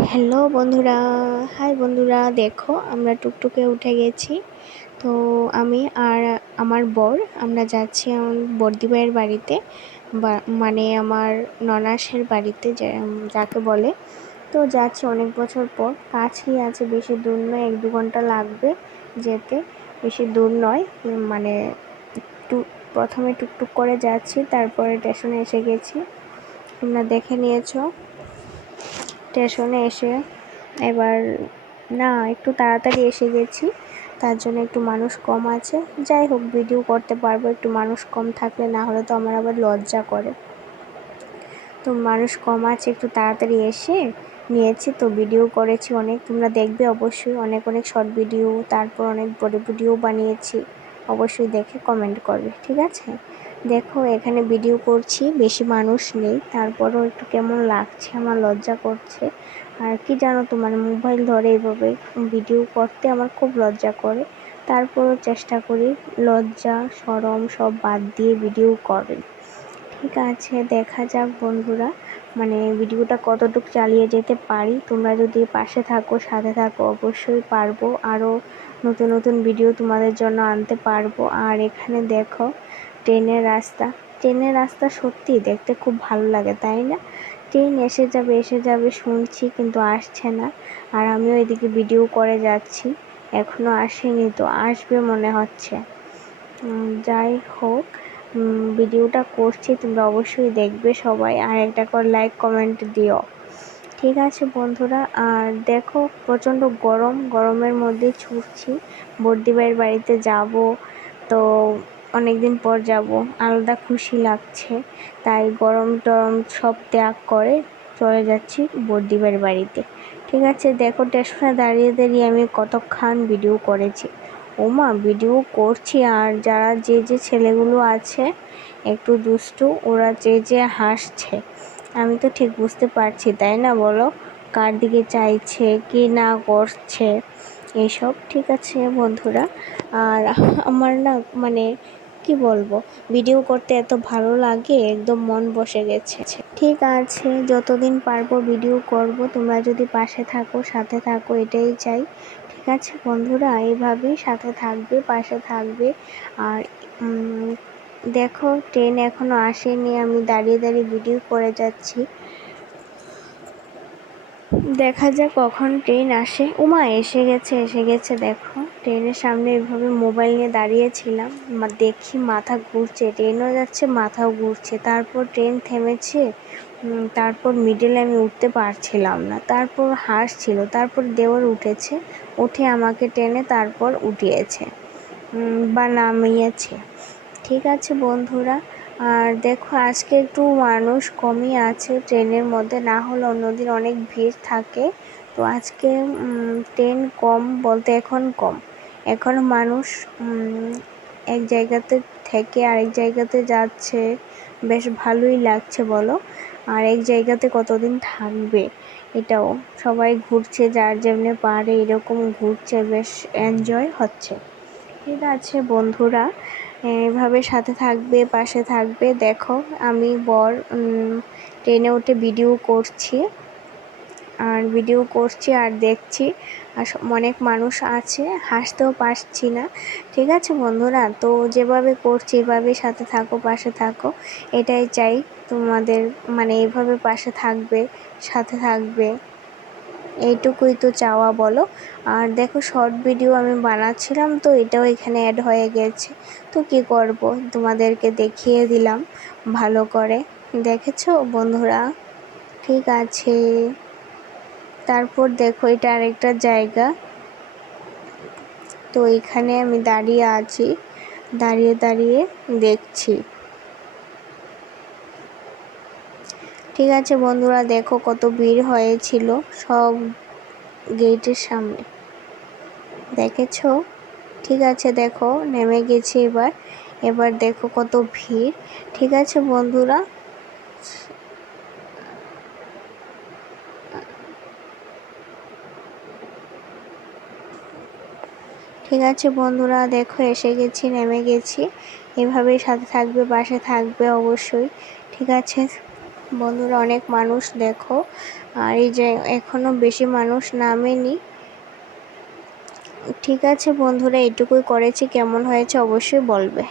Hello বন্ধুরা, high বন্ধুরা, দেখো আমরা টুকটুকে উঠে গেছি। তো আমি আর আমার বর, আমরা যাচ্ছি আমার বর্দিবাইয়ের বাড়িতে, বা মানে আমার ননাসের বাড়িতে যাকে বলে। তো যাচ্ছি অনেক বছর পর, কাছেই আছে, বেশি দূর নয়, এক দু ঘণ্টা লাগবে যেতে, বেশি দূর নয় মানে টু, প্রথমে টুকটুক করে যাচ্ছি, তারপরে স্টেশনে এসে গেছি। তোমরা দেখে নিয়েছো। স্টেশনে এসে এবার, না, একটু তাড়াতাড়ি এসে গেছি। তার জন্য একটু মানুষ কম আছে। যাই হোক ভিডিও করতে পারব, একটু মানুষ কম থাকলে না হলে তো আমার আবার লজ্জা করে। তো মানুষ কম আছে, একটু তাড়াতাড়ি এসে নিয়েছি। তো ভিডিও করেছি অনেক। তোমরা দেখবে অবশ্যই অনেক অনেক শর্ট ভিডিও তারপর অনেক বড় ভিডিও বানিয়েছি। অবশ্যই দেখে কমেন্ট করবে, ঠিক আছে? দেখো, এখানে ভিডিও করছি, বেশি মানুষ নেই। তারপরও একটু কেমন লাগছে, আমার লজ্জা করছে। আর কি জানো তো মানে মোবাইল ধরে এইভাবে ভিডিও করতে আমার খুব লজ্জা করে। তারপরও চেষ্টা করি, লজ্জা, সরম সব বাদ দিয়ে ভিডিও করে। ঠিক আছে, দেখা যাক বন্ধুরা মানে ভিডিওটা কতটুকু চালিয়ে যেতে পারি। তোমরা যদি পাশে থাকো, সাথে থাকো, অবশ্যই পারব। আরও নতুন নতুন ভিডিও তোমাদের জন্য আনতে পারব। আর এখানে দেখো ট্রেনের রাস্তা। ট্রেনের রাস্তা সত্যি দেখতে খুব ভালো লাগে, তাই না? ট্রেন এসে যাবে এসে যাবে শুনছি কিন্তু আসছে না। আর আমিও এদিকে ভিডিও করে যাচ্ছি এখনও আসেনি তো, আসবে মনে হচ্ছে। যাই হোক ভিডিওটা করছি, তোমরা অবশ্যই দেখবে সবাই। আর একটা করে লাইক কমেন্ট দিও। ঠিক আছে বন্ধুরা, আর দেখো প্রচণ্ড গরম, গরমের মধ্যে ছুটছি। বর্দিবাইয়ের বাড়িতে যাব, তো অনেক দিন পর যাব। আলাদা খুশি লাগছে। তাই গরম টরম সব ত্যাগ করে চলে যাচ্ছি বর্দিবার বাড়িতে। ঠিক আছে, দেখো স্টেশনে দাঁড়িয়ে দাঁড়িয়ে আমি কতক্ষণ ভিডিও করেছি। ওমা ভিডিও করছি আর যারা যে যে ছেলেগুলো আছে, একটু দুষ্টু, ওরা যে যে হাসছে, আমি তো ঠিক বুঝতে পারছি, তাই না বলো? কার দিকে চাইছে, কি না করছে এইসব ঠিক আছে বন্ধুরা, আর আমার না মানে কি বলব? ভিডিও করতে এত ভালো লাগে, একদম মন বসে গেছে। ঠিক আছে, যতদিন পারব ভিডিও করব, তোমরা যদি পাশে থাকো, সাথে থাকো, এটাই চাই। ঠিক আছে বন্ধুরা এইভাবেই সাথে থাকবে, পাশে থাকবে। আর দেখো ট্রেন এখনও আসেনি, আমি দাঁড়িয়ে দাঁড়িয়ে ভিডিও করে যাচ্ছি। দেখা যাক কখন ট্রেন আসে। উমা, এসে গেছে এসে গেছে, দেখো। ট্রেনের সামনে এভাবে মোবাইল নিয়ে দাঁড়িয়েছিলাম। দেখি মাথা ঘুরছে। ট্রেনও যাচ্ছে, মাথাও ঘুরছে। তারপর ট্রেন থেমেছে তারপর মিডলে আমি উঠতে পারছিলাম না। তারপর হাসছিল, তারপর দেওয়ার উঠেছে। উঠে আমাকে টেনে তারপর উঠিয়েছে বা নামিয়েছে। ঠিক আছে বন্ধুরা আর দেখো, আজকে একটু মানুষ কমই আছে, ট্রেনের মধ্যে না হলে অন্যদিন অনেক ভিড় থাকে। তো আজকে ট্রেন কম বলতে এখন কম। এখন মানুষ এক জায়গাতে থেকে আরেক জায়গাতে যাচ্ছে, বেশ ভালোই লাগছে বলো। আর এক জায়গাতে কতদিন থাকবে এটাও? সবাই ঘুরছে, যার যেমনি পারে এরকম ঘুরছে, বেশ এনজয় হচ্ছে। ঠিক আছে বন্ধুরা এভাবে সাথে থাকবে, পাশে থাকবে। দেখো, আমি বর ট্রেনে উঠে ভিডিও করছি। আর ভিডিও করছি আর দেখছি। আর অনেক মানুষ আছে, হাসতেও পারছি না। ঠিক আছে বন্ধুরা? তো যেভাবে করছি, এভাবে সাথে থাকো, পাশে থাকো। এটাই চাই তোমাদের মানে এভাবে পাশে থাকবে, সাথে থাকবে। এইটুকুই তো চাওয়া বলো। আর দেখো শর্ট ভিডিও আমি বানাচ্ছিলাম, তো এটাও এখানে অ্যাড হয়ে গেছে। তো কি করব? তোমাদেরকে দেখিয়ে দিলাম ভালো করে। দেখেছ বন্ধুরা? ঠিক আছে। তারপর দেখো এটা আরেকটা জায়গা। তো এখানে আমি দাঁড়িয়ে আছি, দাঁড়িয়ে দাঁড়িয়ে দেখছি। ঠিক আছে বন্ধুরা, দেখো কত ভিড় হয়েছিল সব গেটের সামনে। দেখেছ? ঠিক আছে, দেখো, নেমে গেছি এবার। এবার দেখো কত ভিড়। ঠিক আছে বন্ধুরা। ঠিক আছে বন্ধুরা, দেখো, এসে গেছি, নেমে গেছি। এভাবেই সাথে থাকবে, পাশে থাকবে অবশ্যই। ঠিক আছে। বন্ধুরা, অনেক মানুষ দেখো। আর এই যে এখনও বেশি মানুষ নামেনি। ঠিক আছে বন্ধুরা এটুকুই করেছি। কেমন হয়েছে অবশ্যই বলবে।